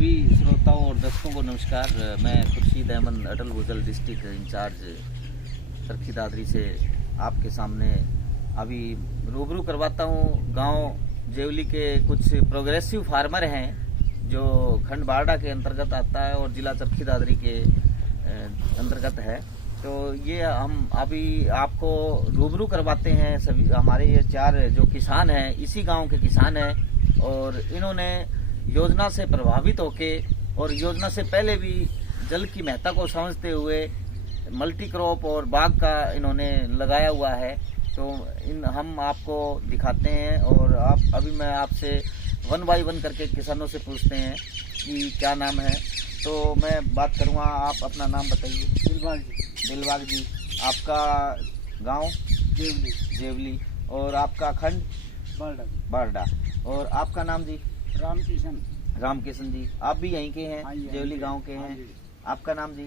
सभी श्रोताओं और दर्शकों को नमस्कार। मैं खुर्शीद अहमद अटल भूजल डिस्ट्रिक्ट इंचार्ज चरखी दादरी से आपके सामने अभी रूबरू करवाता हूँ। गांव जेवली के कुछ प्रोग्रेसिव फार्मर हैं जो खंड बारडा के अंतर्गत आता है और जिला चरखी दादरी के अंतर्गत है। तो ये हम अभी आपको रूबरू करवाते हैं। सभी हमारे ये 4 जो किसान हैं इसी गांव के किसान हैं और इन्होंने योजना से प्रभावित होके और योजना से पहले भी जल की महत्ता को समझते हुए मल्टी क्रॉप और बाग का इन्होंने लगाया हुआ है। तो हम आपको दिखाते हैं और अभी मैं आपसे 1 बाय 1 करके किसानों से पूछते हैं कि क्या नाम है। तो मैं बात करूँगा, आप अपना नाम बताइए। दिलबाग जी। आपका गांव? जेवली। और आपका खंड? बारडा। और आपका नाम जी? रामकिशन जी। आप भी यहीं के हैं? जेवली गांव के हैं। आपका नाम जी?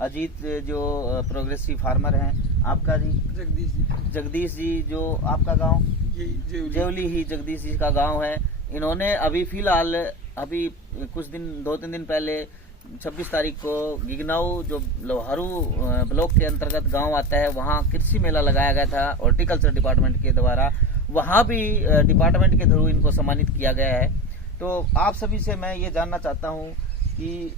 अजीत जो प्रोग्रेसिव फार्मर हैं। आपका जी? जगदीश जी। जो आपका गांव? जेवली ही जगदीश जी का गांव है। इन्होंने अभी फिलहाल कुछ दिन 2-3 दिन पहले 26 तारीख को गिगनाऊ जो लोहारू ब्लॉक के अंतर्गत गांव आता है, वहां कृषि मेला लगाया गया था हॉर्टिकल्चर डिपार्टमेंट के द्वारा। वहां भी डिपार्टमेंट के थ्रू इनको सम्मानित किया गया है। तो आप सभी से मैं ये जानना चाहता हूं कि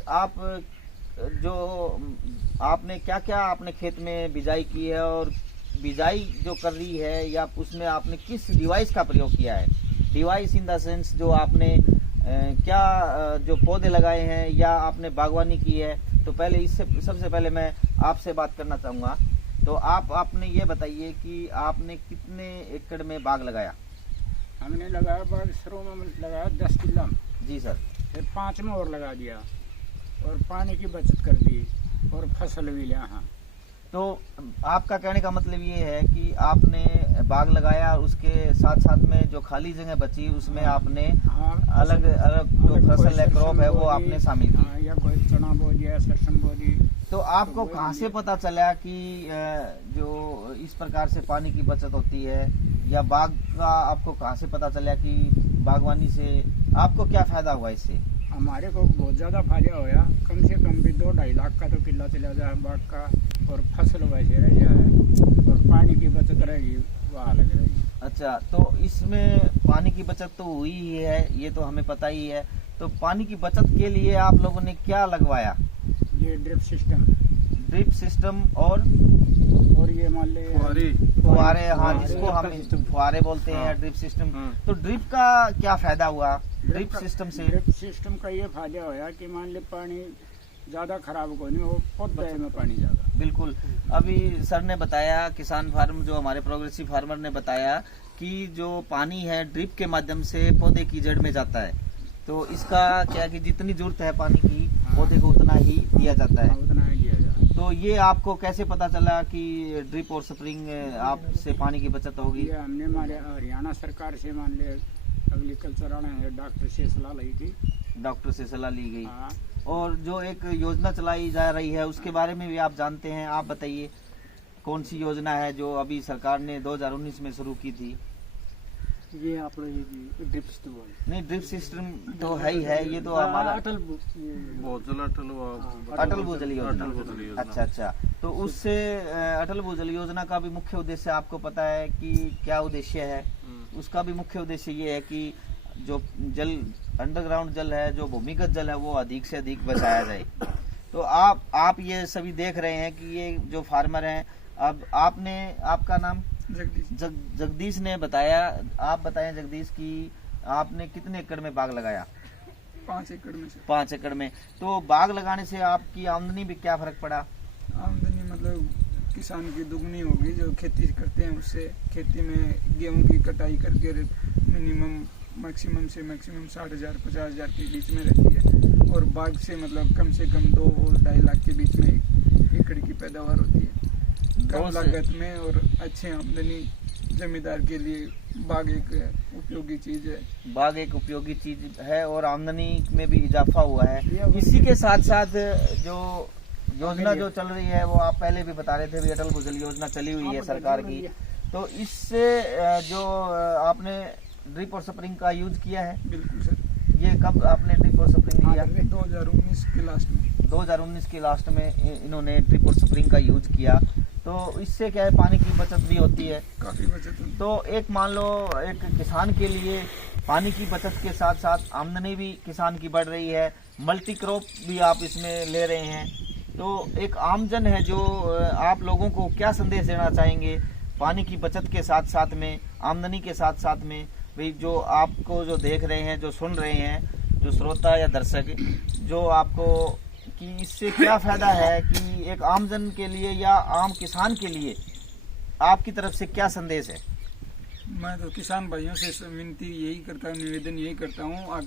आपने क्या क्या अपने खेत में बिजाई की है और बिजाई जो कर रही है या उसमें आपने किस डिवाइस का प्रयोग किया है। डिवाइस इन द सेंस जो आपने क्या जो पौधे लगाए हैं या आपने बागवानी की है। तो पहले इससे सबसे पहले मैं आपसे बात करना चाहूँगा। तो आपने ये बताइए कि आपने कितने एकड़ में बाग लगाया? हमने लगाया बाग सरों में लगाया 10 किलो। जी सर। फिर 5 में और लगा दिया और पानी की बचत कर दी और फसल भी लिया। हाँ, तो आपका कहने का मतलब ये है कि आपने बाग लगाया, उसके साथ साथ में जो खाली जगह बची उसमें आपने अलग अलग जो फसल है, क्रॉप है, वो आपने शामिल की। या कोई चना बो दिया, सरसों बो दी। तो आपको कहाँ से पता चला कि जो इस प्रकार से पानी की बचत होती है, या बाग का आपको कहाँ से पता चला कि बागवानी से आपको क्या फायदा हुआ इससे? हमारे को बहुत ज़्यादा फायदा होया। कम से कम भी 2-2.5 लाख का तो किला चला जाए बाग का, और फसल वैसे रह जाए और पानी की बचत रहेगी, वो अलग रहेगी। अच्छा, तो इसमें पानी की बचत तो हुई ही है, ये तो हमें पता ही है। तो पानी की बचत के लिए आप लोगों ने क्या लगवाया? ये ड्रिप सिस्टम और ये मान ले फुहारे। हाँ, जिसको हम फुहारे बोलते हैं, ड्रिप सिस्टम। तो ड्रिप का क्या फायदा हुआ? ड्रिप सिस्टम का ये फायदा होया कि मान ले पानी ज्यादा खराब को नहीं हो, पौधे में पानी ज्यादा। बिल्कुल। अभी सर ने बताया, किसान फार्म जो हमारे प्रोग्रेसिव फार्मर ने बताया कि जो पानी है ड्रिप के माध्यम से पौधे की जड़ में जाता है। तो इसका क्या कि जितनी जरूरत है पानी की, पौधे को उतना ही दिया जाता है। उतना ही दिया जाता है। तो ये आपको कैसे पता चला कि ड्रिप और स्प्रिंग आपसे पानी की बचत होगी? ये हमने हमारे हरियाणा सरकार से मान ले एग्रीकल्चर डॉक्टर से सलाह ली थी। डॉक्टर से सलाह ली गई। और जो एक योजना चलाई जा रही है उसके बारे में भी आप जानते हैं। आप बताइए कौन सी योजना है जो अभी सरकार ने 2019 में शुरू की थी? ये आपने ड्रिप सिस्टम नहीं, ड्रिप सिस्टम तो है ही है। ये तो हमारा अटल भूजल योजना। अच्छा। तो उससे अटल भूजल योजना का भी मुख्य उद्देश्य आपको पता है कि क्या उद्देश्य है? उसका भी मुख्य उद्देश्य ये है कि जो जल अंडरग्राउंड जल है, जो भूमिगत जल है, वो अधिक से अधिक बचाया जाए। तो आप ये सभी देख रहे हैं कि ये जो फार्मर हैं, अब आपका नाम? जगदीश ने बताया। आप बताएं जगदीश कि आपने कितने एकड़ में बाग लगाया? 5 एकड़ में से। 5 एकड़ में। तो बाग लगाने से आपकी आमदनी भी क्या फर्क पड़ा? आमदनी मतलब किसान की दुगनी होगी। जो खेती करते हैं उससे खेती में गेहूं की कटाई करके मैक्सिमम से मैक्सिमम 60,000-50,000 के बीच में रहती है, और बाग से मतलब कम से कम 2 और 2.5 लाख के बीच में एकड़ की पैदावार होती है। कम लागत में और अच्छी आमदनी जमींदार के लिए बाग एक उपयोगी चीज है। बाग एक उपयोगी चीज है और आमदनी में भी इजाफा हुआ है। इसी के साथ साथ जो योजना जो चल रही है वो आप पहले भी बता रहे थे, भी अटल भूजल योजना चली हुई है सरकार की। तो इससे जो आपने ड्रिप और स्प्रिंग का यूज किया है? बिल्कुल सर। ये कब आपने ड्रिप और स्प्रिंग लिया? 2019 के लास्ट में। 2019 के लास्ट में इन्होंने ड्रिप और स्प्रिंग का यूज किया, तो इससे क्या है, पानी की बचत भी होती है, काफी बचत हुई। तो एक मान लो एक किसान के लिए पानी की बचत के साथ साथ आमदनी भी किसान की बढ़ रही है, मल्टी क्रॉप भी आप इसमें ले रहे हैं, तो एक आमजन है जो आप लोगों को क्या संदेश देना चाहेंगे पानी की बचत के साथ साथ में, आमदनी के साथ साथ में? भाई जो आपको जो देख रहे हैं, जो सुन रहे हैं, जो श्रोता या दर्शक, जो आपको कि इससे क्या फायदा है कि एक आमजन के लिए या आम किसान के लिए आपकी तरफ से क्या संदेश है? मैं तो किसान भाइयों से विनती यही करता हूँ, निवेदन यही करता हूँ,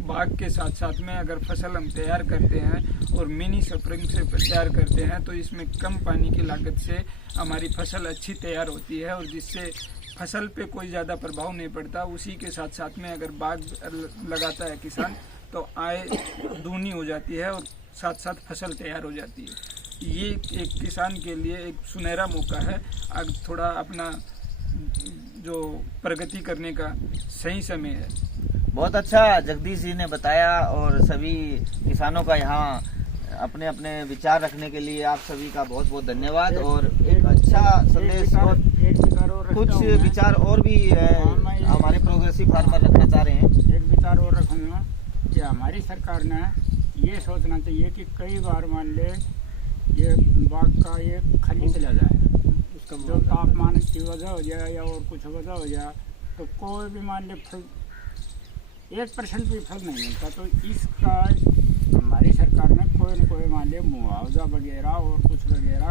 बाग के साथ साथ में अगर फसल हम तैयार करते हैं और मिनी स्प्रिंग से तैयार करते हैं तो इसमें कम पानी की लागत से हमारी फसल अच्छी तैयार होती है और जिससे फसल पे कोई ज़्यादा प्रभाव नहीं पड़ता। उसी के साथ साथ में अगर बाग लगाता है किसान तो आय दूनी हो जाती है और साथ साथ फसल तैयार हो जाती है। ये एक किसान के लिए एक सुनहरा मौका है, अब थोड़ा अपना जो प्रगति करने का सही समय है। बहुत अच्छा जगदीश जी ने बताया और सभी किसानों का यहाँ अपने अपने विचार रखने के लिए आप सभी का बहुत बहुत धन्यवाद। और एक अच्छा संदेश और कुछ विचार और भी हमारे प्रोग्रेसिव फार्मर रखना चाह रहे हैं। एक विचार और रखूँगा कि हमारी सरकार ने ये सोचना चाहिए कि कई बार मान ले ये बाग का ये खाली चला जाए, जो तापमान की वजह हो जाए या और कुछ वजह हो जाए तो कोई भी मान ले फल 1% भी फल नहीं मिलता। तो इसका हमारी सरकार ने कोई न कोई मान ले मुआवजा वगैरह और कुछ वगैरह